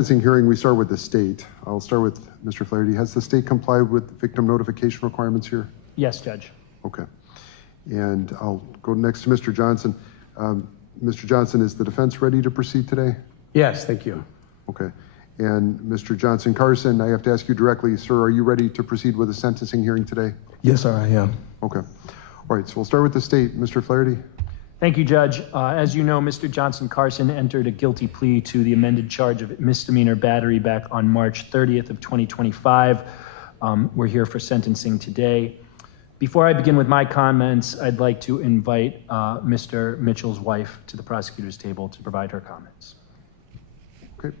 sentencing hearing, we start with the state. I'll start with Mr. Flaherty. Has the state complied with victim notification requirements here? Yes, Judge. Okay. And I'll go next to Mr. Johnson. Mr. Johnson, is the defense ready to proceed today? Yes, thank you. Okay. And Mr. Johnson Carson, I have to ask you directly, sir, are you ready to proceed with the sentencing hearing today? Yes, sir, I am. Okay. All right, so we'll start with the state. Mr. Flaherty? Thank you, Judge. As you know, Mr. Johnson Carson entered a guilty plea to the amended charge of misdemeanor battery back on March 30th of 2025. We're here for sentencing today. Before I begin with my comments, I'd like to invite Mr. Mitchell's wife to the prosecutor's table to provide her comments. Okay.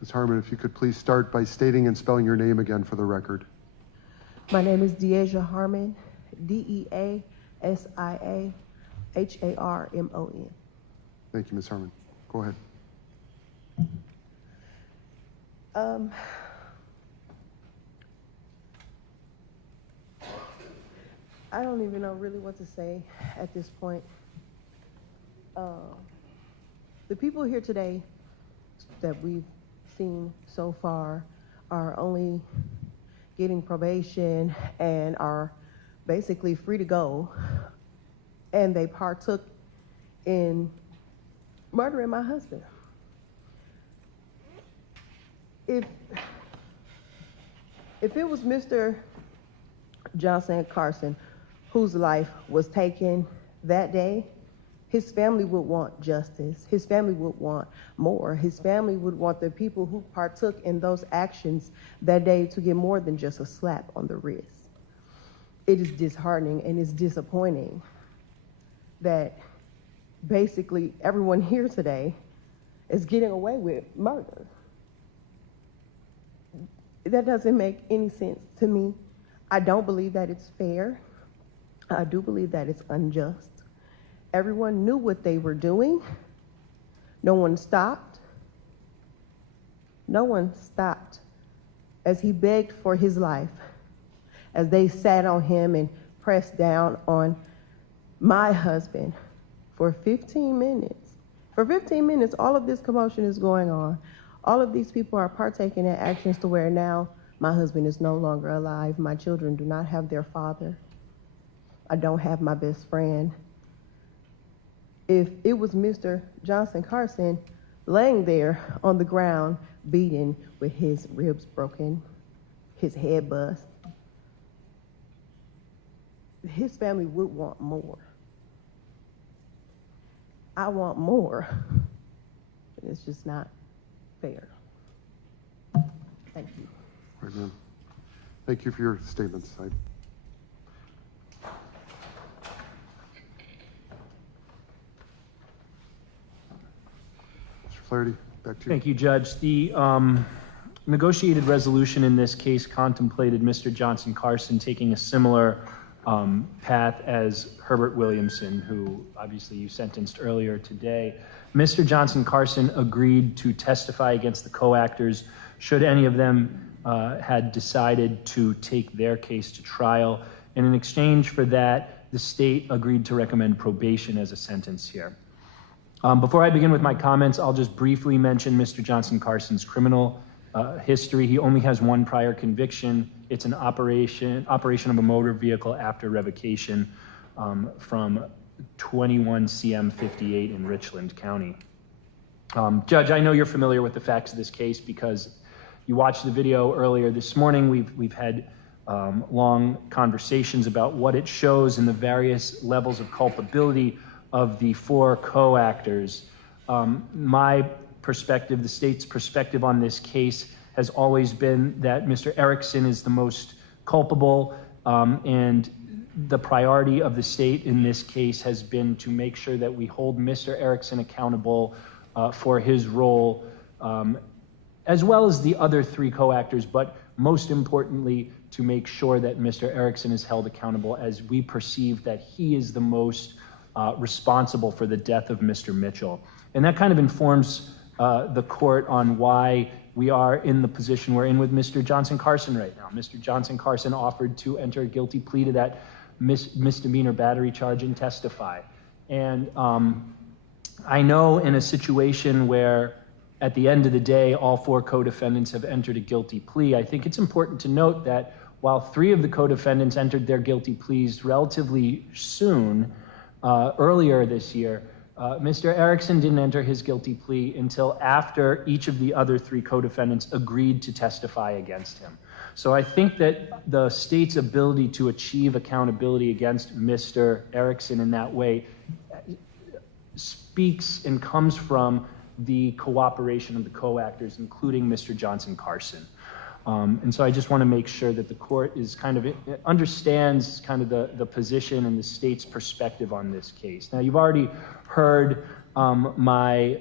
Ms. Harmon, if you could please start by stating and spelling your name again for the record. My name is Deasia Harmon, D-E-A-S-I-A-H-A-R-M-O-N. Thank you, Ms. Harmon. Go ahead. I don't even know really what to say at this point. The people here today that we've seen so far are only getting probation and are basically free to go, and they partook in murdering my husband. If it was Mr. Johnson Carson whose life was taken that day, his family would want justice. His family would want more. His family would want the people who partook in those actions that day to get more than just a slap on the wrist. It is disheartening and it's disappointing that basically everyone here today is getting away with murder. That doesn't make any sense to me. I don't believe that it's fair. I do believe that it's unjust. Everyone knew what they were doing. No one stopped. No one stopped as he begged for his life, as they sat on him and pressed down on my husband for 15 minutes. For 15 minutes, all of this commotion is going on. All of these people are partaking in actions to where now my husband is no longer alive. My children do not have their father. I don't have my best friend. If it was Mr. Johnson Carson laying there on the ground, beaten with his ribs broken, his head bust, his family would want more. I want more. It's just not fair. Thank you. All right, ma'am. Thank you for your statements. Flaherty, back to you. Thank you, Judge. The negotiated resolution in this case contemplated Mr. Johnson Carson taking a similar path as Herbert Williamson, who obviously you sentenced earlier today. Mr. Johnson Carson agreed to testify against the co-actors should any of them had decided to take their case to trial. And in exchange for that, the state agreed to recommend probation as a sentence here. Before I begin with my comments, I'll just briefly mention Mr. Johnson Carson's criminal history. He only has one prior conviction. It's an operation of a motor vehicle after revocation from 21 CM 58 in Richland County. Judge, I know you're familiar with the facts of this case because you watched the video earlier this morning. We've had long conversations about what it shows in the various levels of culpability of the four co-actors. My perspective, the state's perspective on this case has always been that Mr. Erickson is the most culpable, and the priority of the state in this case has been to make sure that we hold Mr. Erickson accountable for his role, as well as the other three co-actors, but most importantly, to make sure that Mr. Erickson is held accountable, as we perceive that he is the most responsible for the death of Mr. Mitchell. And that kind of informs the court on why we are in the position we're in with Mr. Johnson Carson right now. Mr. Johnson Carson offered to enter a guilty plea to that misdemeanor battery charge and testify. And I know in a situation where at the end of the day, all 4 co-defendants have entered a guilty plea, I think it's important to note that while 3 of the co-defendants entered their guilty pleas relatively soon, earlier this year, Mr. Erickson didn't enter his guilty plea until after each of the other 3 co-defendants agreed to testify against him. So I think that the state's ability to achieve accountability against Mr. Erickson in that way speaks and comes from the cooperation of the co-actors, including Mr. Johnson Carson. And so I just want to make sure that the court is understands the position and the state's perspective on this case. Now, you've already heard my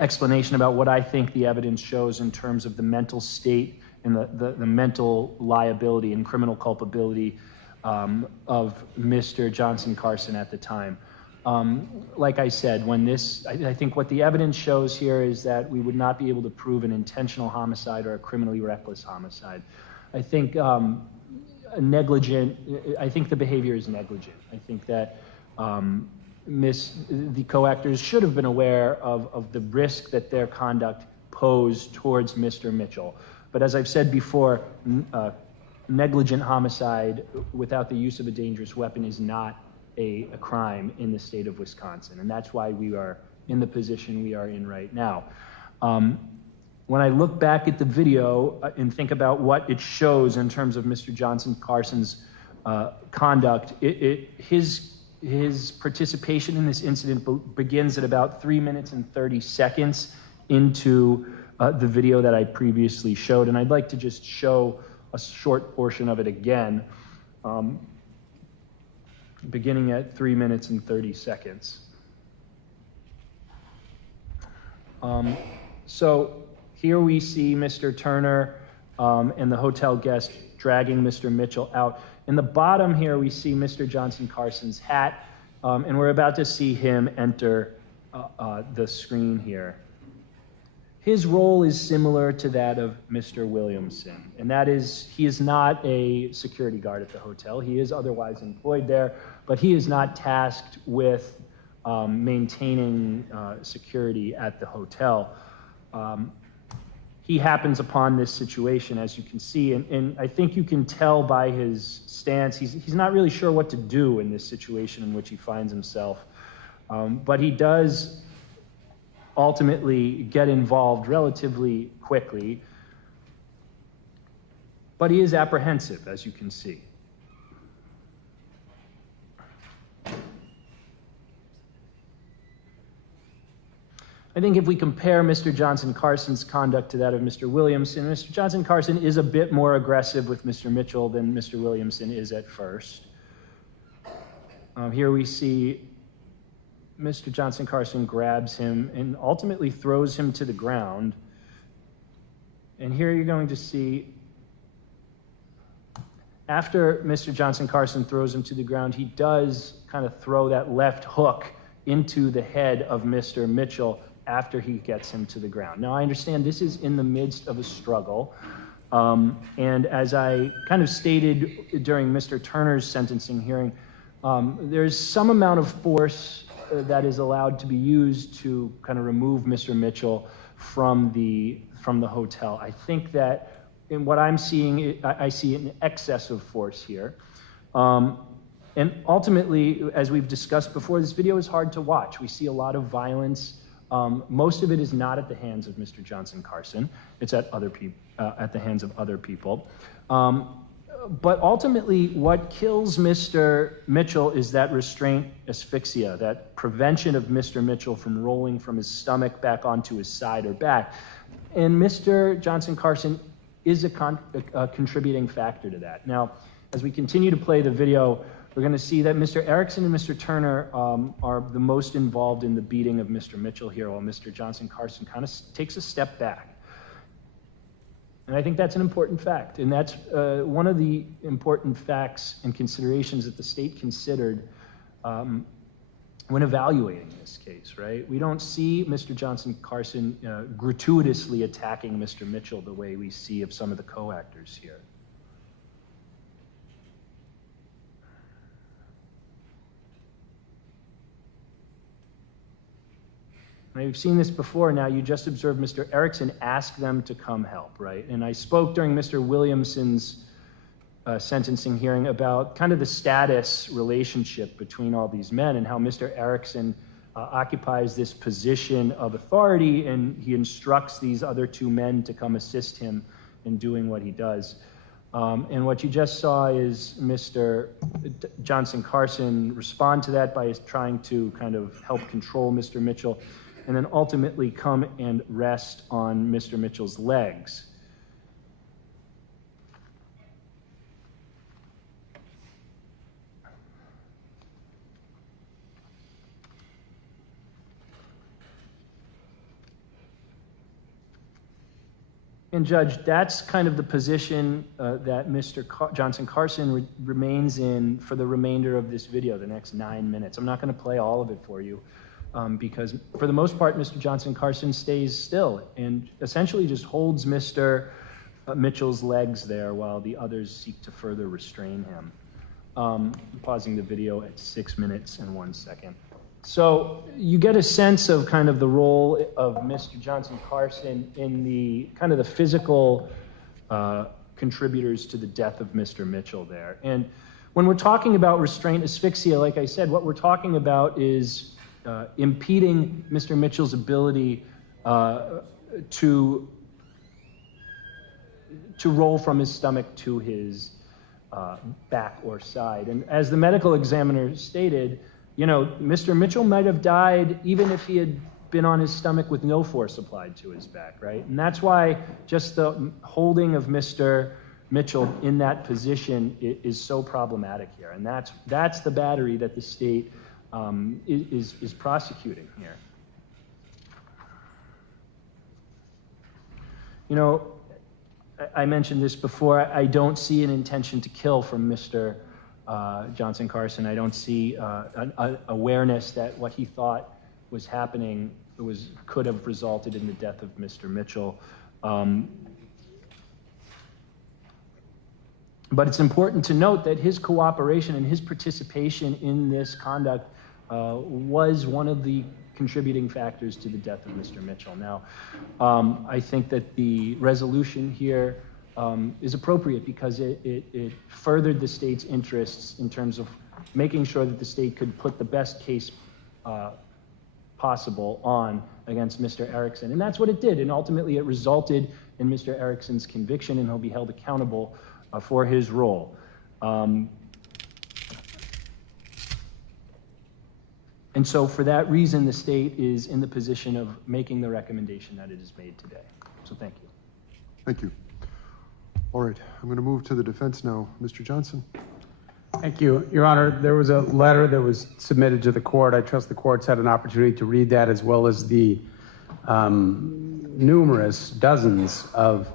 explanation about what I think the evidence shows in terms of the mental state and the mental liability and criminal culpability of Mr. Johnson Carson at the time. Like I said, I think what the evidence shows here is that we would not be able to prove an intentional homicide or a criminally reckless homicide. I think I think the behavior is negligent. I think that the co-actors should have been aware of the risk that their conduct posed towards Mr. Mitchell. But as I've said before, negligent homicide without the use of a dangerous weapon is not a crime in the state of Wisconsin, and that's why we are in the position we are in right now. When I look back at the video and think about what it shows in terms of Mr. Johnson Carson's conduct, his participation in this incident begins at about 3 minutes and 30 seconds into the video that I previously showed, and I'd like to just show a short portion of it again. Beginning at 3 minutes and 30 seconds. So here we see Mr. Turner and the hotel guest dragging Mr. Mitchell out. In the bottom here, we see Mr. Johnson Carson's hat, and we're about to see him enter the screen here. His role is similar to that of Mr. Williamson, and that is he is not a security guard at the hotel. He is otherwise employed there, but he is not tasked with maintaining security at the hotel. He happens upon this situation, as you can see, and I think you can tell by his stance, he's not really sure what to do in this situation in which he finds himself. But he does ultimately get involved relatively quickly, but he is apprehensive, as you can see. I think if we compare Mr. Johnson Carson's conduct to that of Mr. Williamson, Mr. Johnson Carson is a bit more aggressive with Mr. Mitchell than Mr. Williamson is at first. Here we see Mr. Johnson Carson grabs him and ultimately throws him to the ground. And here you're going to see, after Mr. Johnson Carson throws him to the ground, he does kind of throw that left hook into the head of Mr. Mitchell after he gets him to the ground. Now, I understand this is in the midst of a struggle. And as I kind of stated during Mr. Turner's sentencing hearing, there's some amount of force that is allowed to be used to kind of remove Mr. Mitchell from the hotel. I think that in what I'm seeing, I see an excess of force here. And ultimately, as we've discussed before, this video is hard to watch. We see a lot of violence. Most of it is not at the hands of Mr. Johnson Carson. It's at the hands of other people. But ultimately, what kills Mr. Mitchell is that restraint asphyxia, that prevention of Mr. Mitchell from rolling from his stomach back onto his side or back. And Mr. Johnson Carson is a contributing factor to that. Now, as we continue to play the video, we're going to see that Mr. Erickson and Mr. Turner are the most involved in the beating of Mr. Mitchell here, while Mr. Johnson Carson kind of takes a step back. And I think that's an important fact, and that's one of the important facts and considerations that the state considered when evaluating this case, right? We don't see Mr. Johnson Carson gratuitously attacking Mr. Mitchell the way we see of some of the co-actors here. Now, you've seen this before. Now, you just observed Mr. Erickson ask them to come help, right? And I spoke during Mr. Williamson's sentencing hearing about kind of the status relationship between all these men and how Mr. Erickson occupies this position of authority, and he instructs these other two men to come assist him in doing what he does. And what you just saw is Mr. Johnson Carson respond to that by trying to kind of help control Mr. Mitchell, and then ultimately come and rest on Mr. Mitchell's legs. And Judge, that's kind of the position that Mr. Johnson Carson remains in for the remainder of this video, the next 9 minutes. I'm not going to play all of it for you because for the most part, Mr. Johnson Carson stays still and essentially just holds Mr. Mitchell's legs there while the others seek to further restrain him. Pausing the video at 6 minutes and 1 second. So you get a sense of kind of the role of Mr. Johnson Carson in the kind of the physical contributors to the death of Mr. Mitchell there. And when we're talking about restraint asphyxia, like I said, what we're talking about is impeding Mr. Mitchell's ability to roll from his stomach to his back or side. And as the medical examiner stated, you know, Mr. Mitchell might have died even if he had been on his stomach with no force applied to his back, right? And that's why just the holding of Mr. Mitchell in that position is so problematic here. And that's the battery that the state is prosecuting here. You know, I mentioned this before, I don't see an intention to kill from Mr. Johnson Carson. I don't see an awareness that what he thought was happening could have resulted in the death of Mr. Mitchell. But it's important to note that his cooperation and his participation in this conduct was one of the contributing factors to the death of Mr. Mitchell. Now, I think that the resolution here is appropriate because it furthered the state's interests in terms of making sure that the state could put the best case possible on against Mr. Erickson. And that's what it did. And ultimately it resulted in Mr. Erickson's conviction, and he'll be held accountable for his role. And so for that reason, the state is in the position of making the recommendation that it has made today. So thank you. Thank you. All right, I'm going to move to the defense now. Mr. Johnson. Thank you. Your Honor, there was a letter that was submitted to the court. I trust the court's had an opportunity to read that, as well as the numerous dozens of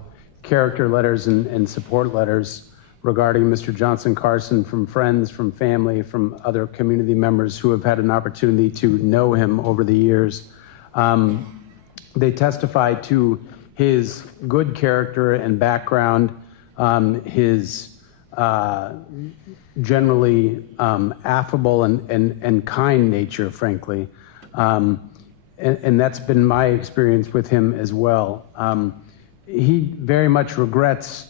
character letters and support letters regarding Mr. Johnson Carson from friends, from family, from other community members who have had an opportunity to know him over the years. They testify to his good character and background, his generally affable and kind nature, frankly. And that's been my experience with him as well. He very much regrets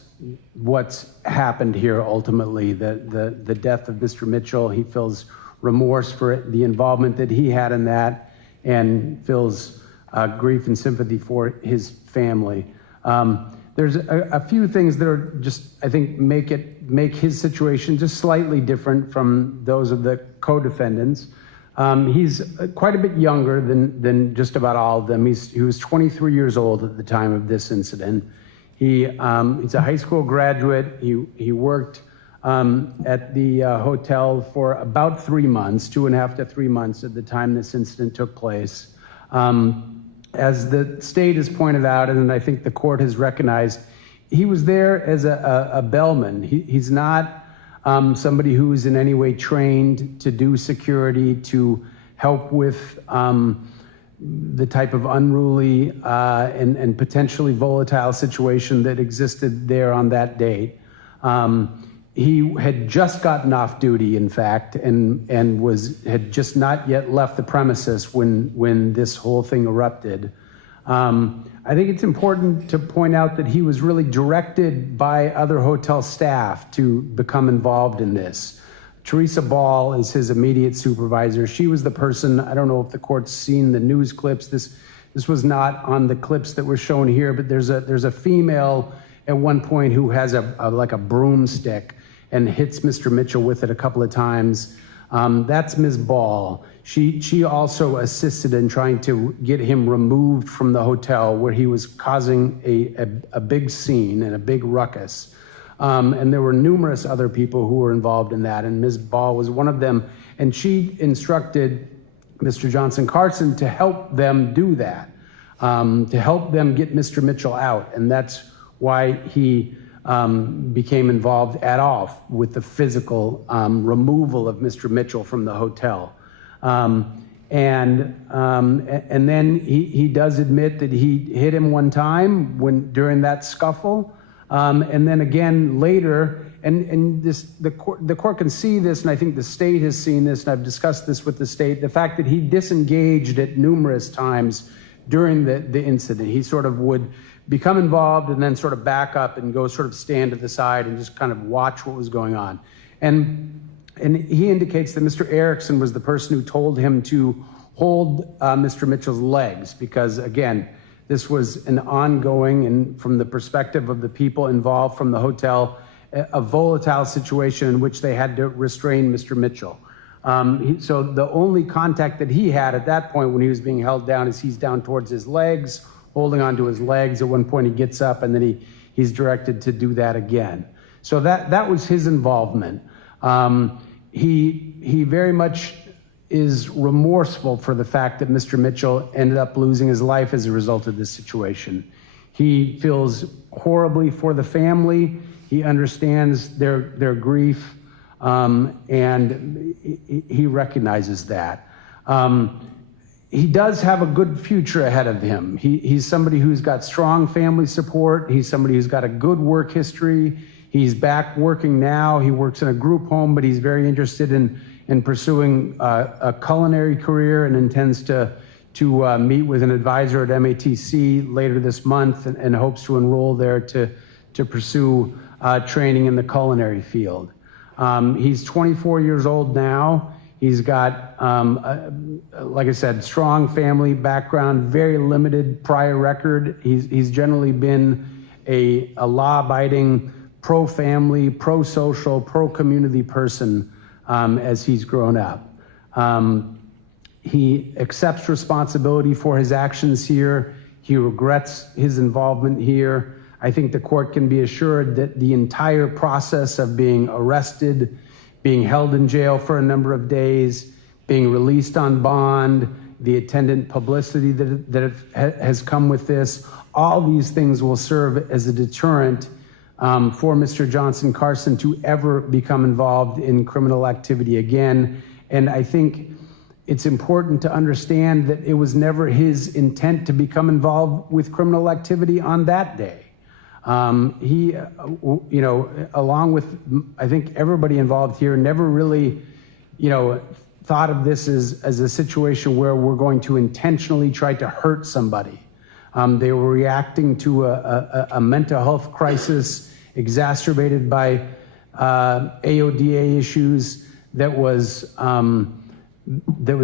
what's happened here ultimately, the death of Mr. Mitchell. He feels remorse for the involvement that he had in that, and feels grief and sympathy for his family. There's a few things that are just, I think, make his situation just slightly different from those of the co-defendants. He's quite a bit younger than just about all of them. He was 23 years old at the time of this incident. He's a high school graduate. He worked at the hotel for about 3 months, 2.5 to 3 months at the time this incident took place. As the state has pointed out, and I think the court has recognized, he was there as a bellman. He's not somebody who's in any way trained to do security, to help with the type of unruly and potentially volatile situation that existed there on that date. He had just gotten off duty, in fact, and had just not yet left the premises when this whole thing erupted. I think it's important to point out that he was really directed by other hotel staff to become involved in this. Teresa Ball is his immediate supervisor. She was the person, I don't know if the court's seen the news clips. This was not on the clips that were shown here, but there's a female at one point who has like a broomstick and hits Mr. Mitchell with it a couple of times. That's Ms. Ball. She also assisted in trying to get him removed from the hotel where he was causing a big scene and a big ruckus. And there were numerous other people who were involved in that, and Ms. Ball was one of them. And she instructed Mr. Johnson Carson to help them do that, to help them get Mr. Mitchell out. And that's why he became involved at all with the physical removal of Mr. Mitchell from the hotel. And then he does admit that he hit him one time during that scuffle. And then again later, and the court can see this, and I think the state has seen this, and I've discussed this with the state, the fact that he disengaged at numerous times during the incident. He sort of would become involved and then sort of back up and go sort of stand to the side and just kind of watch what was going on. And he indicates that Mr. Erickson was the person who told him to hold Mr. Mitchell's legs because, again, this was an ongoing, and from the perspective of the people involved from the hotel, a volatile situation in which they had to restrain Mr. Mitchell. So the only contact that he had at that point when he was being held down is he's down towards his legs, holding onto his legs. At one point he gets up and then he's directed to do that again. So that was his involvement. He very much is remorseful for the fact that Mr. Mitchell ended up losing his life as a result of this situation. He feels horribly for the family. He understands their grief, and he recognizes that. He does have a good future ahead of him. He's somebody who's got strong family support. He's somebody who's got a good work history. He's back working now. He works in a group home, but he's very interested in pursuing a culinary career and intends to meet with an advisor at MATC later this month and hopes to enroll there to pursue training in the culinary field. He's 24 years old now. He's got, like I said, strong family background, very limited prior record. He's generally been a law-abiding, pro-family, pro-social, pro-community person as he's grown up. He accepts responsibility for his actions here. He regrets his involvement here. I think the court can be assured that the entire process of being arrested, being held in jail for a number of days, being released on bond, the attendant publicity that has come with this, all these things will serve as a deterrent for Mr. Johnson Carson to ever become involved in criminal activity again. And I think it's important to understand that it was never his intent to become involved with criminal activity on that day. He, along with, I think, everybody involved here, never really, thought of this as a situation where we're going to intentionally try to hurt somebody. They were reacting to a mental health crisis exacerbated by AODA issues that was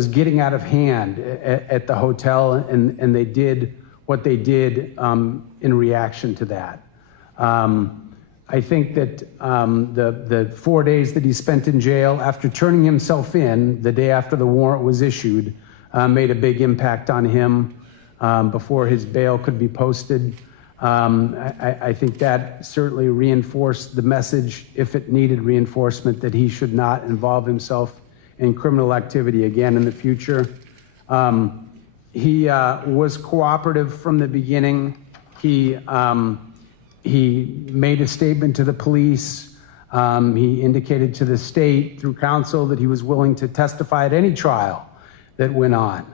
getting out of hand at the hotel, and they did what they did in reaction to that. I think that the 4 days that he spent in jail after turning himself in the day after the warrant was issued made a big impact on him before his bail could be posted. I think that certainly reinforced the message, if it needed reinforcement, that he should not involve himself in criminal activity again in the future. He was cooperative from the beginning. He made a statement to the police. He indicated to the state through counsel that he was willing to testify at any trial that went on.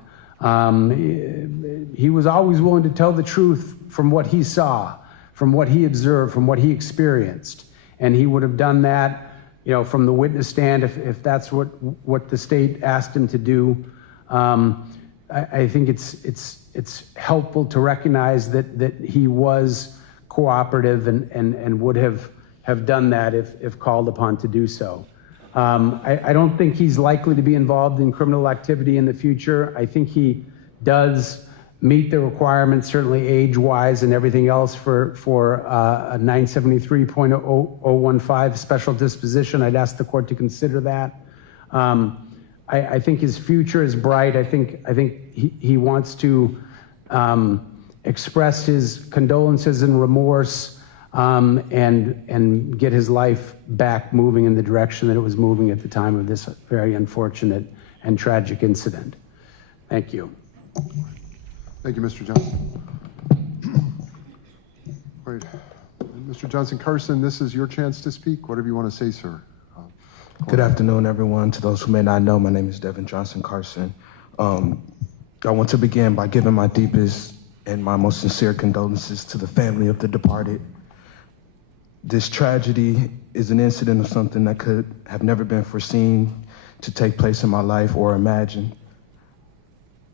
He was always willing to tell the truth from what he saw, from what he observed, from what he experienced. And he would have done that, you know, from the witness stand if that's what the state asked him to do. I think it's helpful to recognize that he was cooperative and would have done that if called upon to do so. I don't think he's likely to be involved in criminal activity in the future. I think he does meet the requirements, certainly age-wise and everything else for a 973.015 special disposition. I'd ask the court to consider that. I think his future is bright. I think he wants to express his condolences and remorse and get his life back moving in the direction that it was moving at the time of this very unfortunate and tragic incident. Thank you. Thank you, Mr. Johnson. All right. Mr. Johnson Carson, this is your chance to speak. Whatever you want to say, sir. Good afternoon, everyone. To those who may not know, my name is Devin Johnson Carson. I want to begin by giving my deepest and my most sincere condolences to the family of the departed. This tragedy is an incident of something that could have never been foreseen to take place in my life or imagined.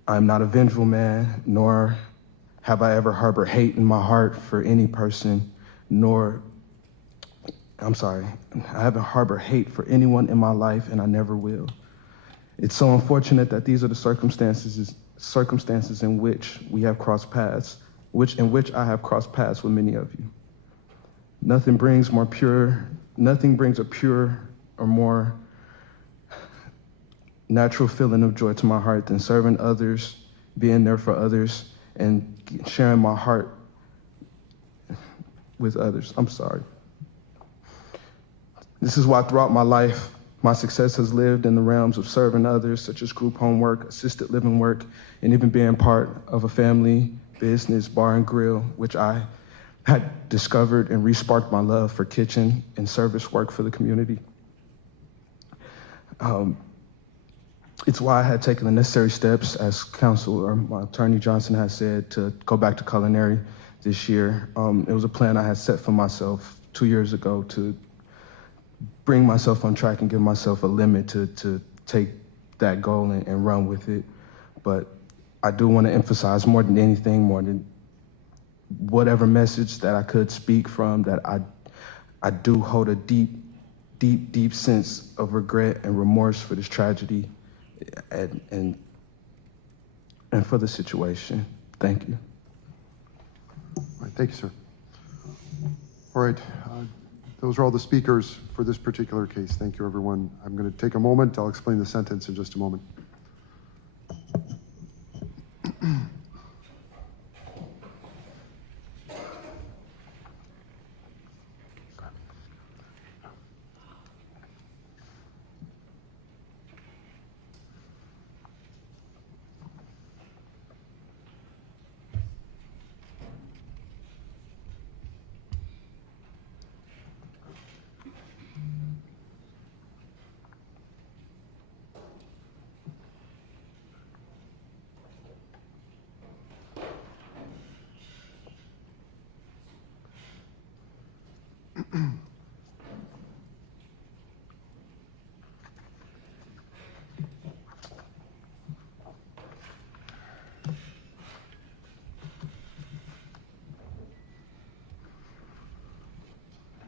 I'm not a vengeful man, nor have I ever harbored hate in my heart for any person, I haven't harbored hate for anyone in my life, and I never will. It's so unfortunate that these are the circumstances in which we have crossed paths, in which I have crossed paths with many of you. Nothing brings a pure or more natural feeling of joy to my heart than serving others, being there for others, and sharing my heart with others. I'm sorry. This is why throughout my life, my success has lived in the realms of serving others, such as group home work, assisted living work, and even being part of a family business, bar and grill, which I had discovered and re-sparked my love for kitchen and service work for the community. It's why I had taken the necessary steps, as counsel or my attorney Johnson has said, to go back to culinary this year. It was a plan I had set for myself 2 years ago to bring myself on track and give myself a limit to take that goal and run with it. But I do want to emphasize more than anything, more than whatever message that I could speak from, that I do hold a deep, deep, deep sense of regret and remorse for this tragedy and for the situation. Thank you. All right, thank you, sir. All right, those are all the speakers for this particular case. Thank you, everyone. I'm going to take a moment. I'll explain the sentence in just a moment.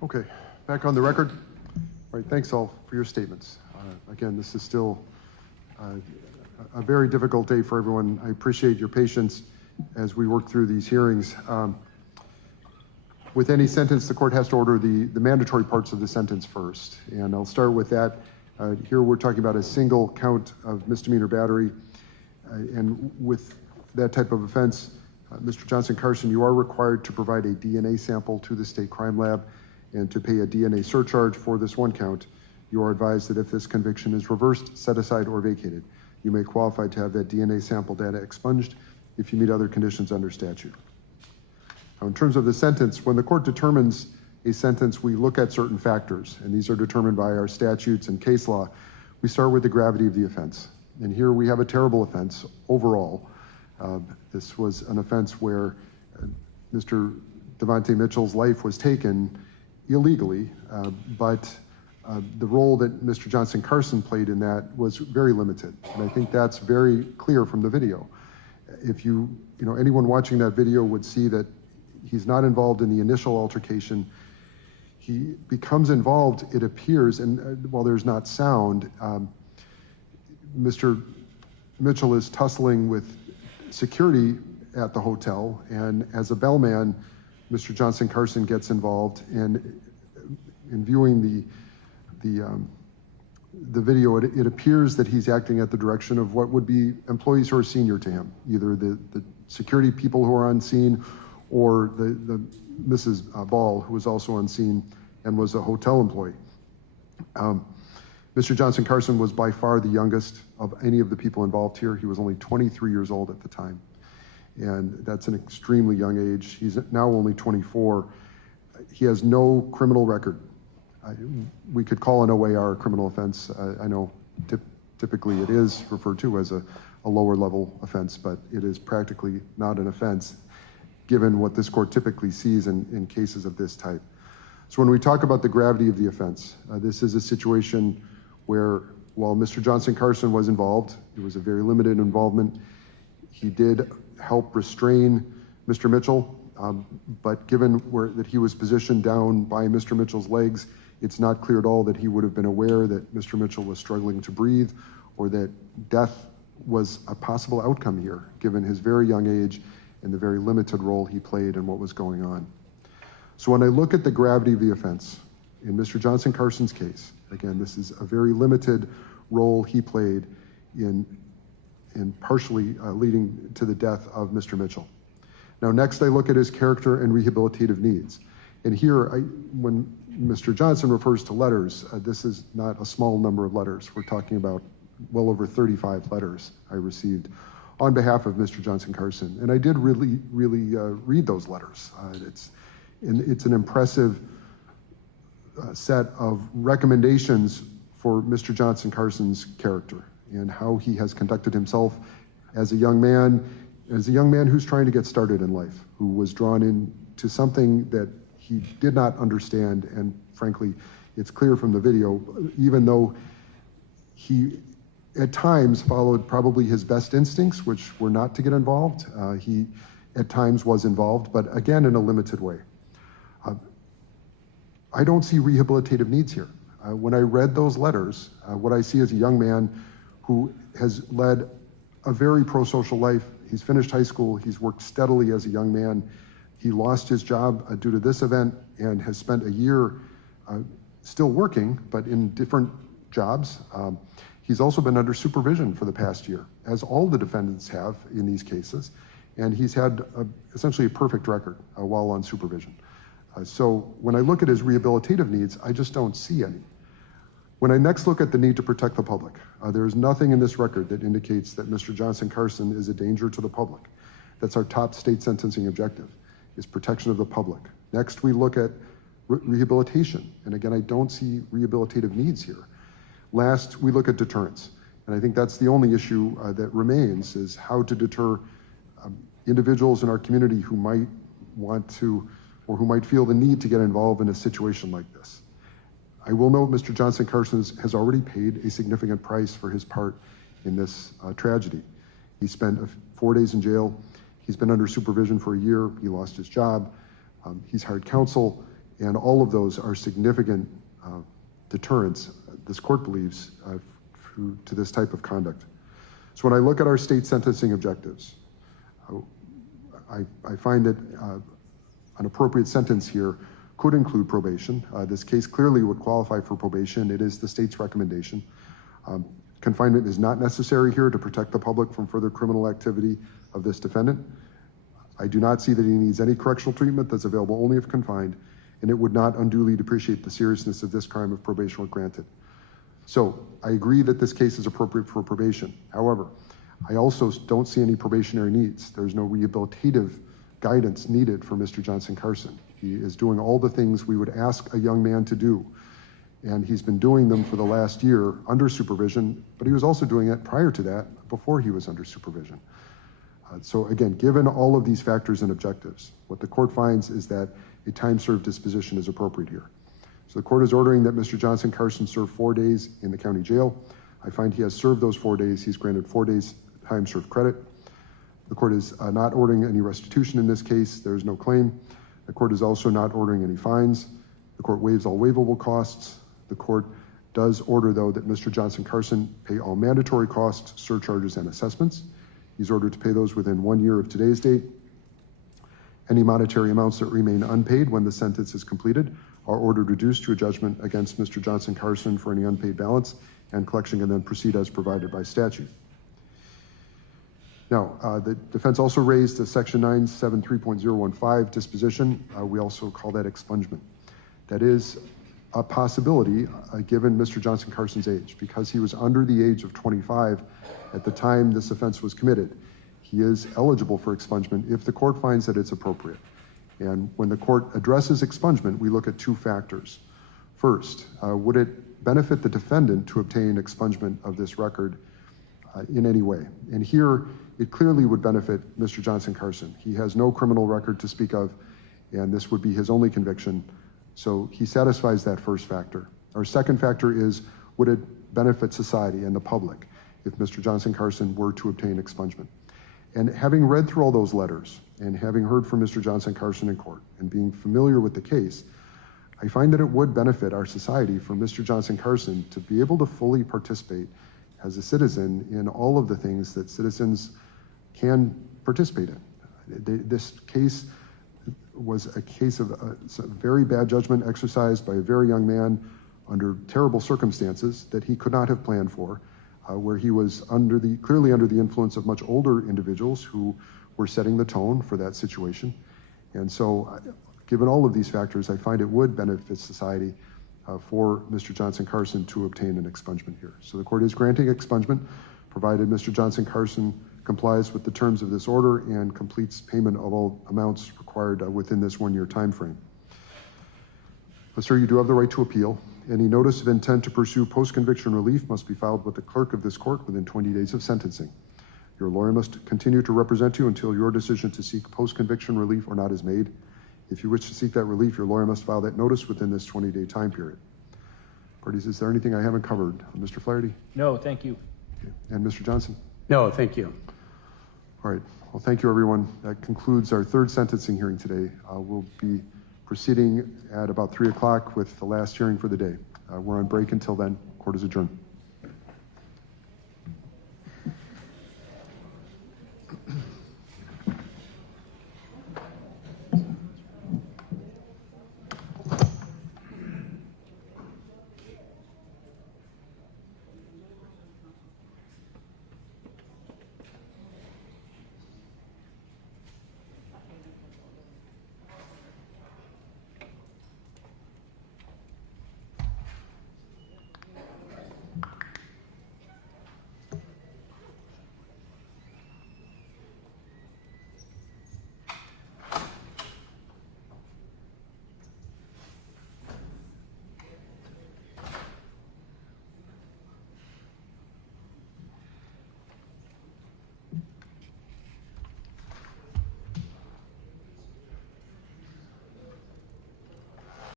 Okay, back on the record. All right, thanks all for your statements. Again, this is still a very difficult day for everyone. I appreciate your patience as we work through these hearings. With any sentence, the court has to order the mandatory parts of the sentence first, and I'll start with that. Here we're talking about a single count of misdemeanor battery, and with that type of offense, Mr. Johnson Carson, you are required to provide a DNA sample to the state crime lab and to pay a DNA surcharge for this one count. You are advised that if this conviction is reversed, set aside, or vacated, you may qualify to have that DNA sample data expunged if you meet other conditions under statute. Now, in terms of the sentence, when the court determines a sentence, we look at certain factors, and these are determined by our statutes and case law. We start with the gravity of the offense. And here we have a terrible offense overall. This was an offense where Mr. Devontae Mitchell's life was taken illegally, but the role that Mr. Johnson Carson played in that was very limited. And I think that's very clear from the video. If anyone watching that video would see that he's not involved in the initial altercation. He becomes involved, it appears, and while there's not sound, Mr. Mitchell is tussling with security at the hotel, and as a bellman, Mr. Johnson Carson gets involved, and in viewing the video, it appears that he's acting at the direction of what would be employees who are senior to him, either the security people who are on scene or the Mrs. Ball, who was also on scene and was a hotel employee. Mr. Johnson Carson was by far the youngest of any of the people involved here. He was only 23 years old at the time, and that's an extremely young age. He's now only 24. He has no criminal record. We could call an OAR a criminal offense. I know typically it is referred to as a lower level offense, but it is practically not an offense given what this court typically sees in cases of this type. So when we talk about the gravity of the offense, this is a situation where while Mr. Johnson Carson was involved, it was a very limited involvement. He did help restrain Mr. Mitchell, but given that he was positioned down by Mr. Mitchell's legs, it's not clear at all that he would have been aware that Mr. Mitchell was struggling to breathe or that death was a possible outcome here, given his very young age and the very limited role he played in what was going on. So when I look at the gravity of the offense, in Mr. Johnson Carson's case, again, this is a very limited role he played in partially leading to the death of Mr. Mitchell. Now, next I look at his character and rehabilitative needs. And here, when Mr. Johnson refers to letters, this is not a small number of letters. We're talking about well over 35 letters I received on behalf of Mr. Johnson Carson. And I did really read those letters. It's an impressive set of recommendations for Mr. Johnson Carson's character and how he has conducted himself as a young man who's trying to get started in life, who was drawn into something that he did not understand. And frankly, it's clear from the video, even though he at times followed probably his best instincts, which were not to get involved, he at times was involved, but again, in a limited way. I don't see rehabilitative needs here. When I read those letters, what I see is a young man who has led a very pro-social life. He's finished high school, he's worked steadily as a young man. He lost his job due to this event and has spent a year still working, but in different jobs. He's also been under supervision for the past year, as all the defendants have in these cases, and he's had essentially a perfect record while on supervision. So when I look at his rehabilitative needs, I just don't see any. When I next look at the need to protect the public, there is nothing in this record that indicates that Mr. Johnson Carson is a danger to the public. That's our top state sentencing objective, is protection of the public. Next, we look at rehabilitation, and again, I don't see rehabilitative needs here. Last, we look at deterrence, and I think that's the only issue that remains, is how to deter individuals in our community who might want to, or who might feel the need to get involved in a situation like this. I will note Mr. Johnson Carson has already paid a significant price for his part in this tragedy. He spent 4 days in jail. He's been under supervision for a year. He lost his job. He's hired counsel, and all of those are significant deterrents, this court believes, to this type of conduct. So when I look at our state sentencing objectives, I find that an appropriate sentence here could include probation. This case clearly would qualify for probation. It is the state's recommendation. Confinement is not necessary here to protect the public from further criminal activity of this defendant. I do not see that he needs any correctional treatment that's available only if confined, and it would not unduly depreciate the seriousness of this crime if probation were granted. So I agree that this case is appropriate for probation. However, I also don't see any probationary needs. There's no rehabilitative guidance needed for Mr. Johnson Carson. He is doing all the things we would ask a young man to do. And he's been doing them for the last year under supervision, but he was also doing it prior to that, before he was under supervision. So again, given all of these factors and objectives, what the court finds is that a time-served disposition is appropriate here. So the court is ordering that Mr. Johnson Carson serve 4 days in the county jail. I find he has served those 4 days. He's granted 4 days time-served credit. The court is not ordering any restitution in this case. There is no claim. The court is also not ordering any fines. The court waives all waivable costs. The court does order, though, that Mr. Johnson Carson pay all mandatory costs, surcharges, and assessments. He's ordered to pay those within 1 year of today's date. Any monetary amounts that remain unpaid when the sentence is completed are ordered reduced to a judgment against Mr. Johnson Carson for any unpaid balance, and collection can then proceed as provided by statute. Now, the defense also raised a section 973.015 disposition. We also call that expungement. That is a possibility given Mr. Johnson Carson's age. Because he was under the age of 25 at the time this offense was committed, he is eligible for expungement if the court finds that it's appropriate. And when the court addresses expungement, we look at 2 factors. First, would it benefit the defendant to obtain expungement of this record in any way? And here, it clearly would benefit Mr. Johnson Carson. He has no criminal record to speak of, and this would be his only conviction. So he satisfies that first factor. Our second factor is, would it benefit society and the public if Mr. Johnson Carson were to obtain expungement? And having read through all those letters and having heard from Mr. Johnson Carson in court and being familiar with the case, I find that it would benefit our society for Mr. Johnson Carson to be able to fully participate as a citizen in all of the things that citizens can participate in. This case was a case of a very bad judgment exercised by a very young man under terrible circumstances that he could not have planned for, where he was clearly under the influence of much older individuals who were setting the tone for that situation. And so, given all of these factors, I find it would benefit society for Mr. Johnson Carson to obtain an expungement here. So the court is granting expungement, provided Mr. Johnson Carson complies with the terms of this order and completes payment of all amounts required within this 1 year time frame. But sir, you do have the right to appeal. Any notice of intent to pursue post-conviction relief must be filed with the clerk of this court within 20 days of sentencing. Your lawyer must continue to represent you until your decision to seek post-conviction relief or not is made. If you wish to seek that relief, your lawyer must file that notice within this 20-day time period. Parties, is there anything I haven't covered? Mr. Flaherty? No, thank you. Okay. And Mr. Johnson? No, thank you. All right. Well, thank you, everyone. That concludes our 3rd sentencing hearing today. We'll be proceeding at about 3 o'clock with the last hearing for the day. We're on break until then. Court is adjourned.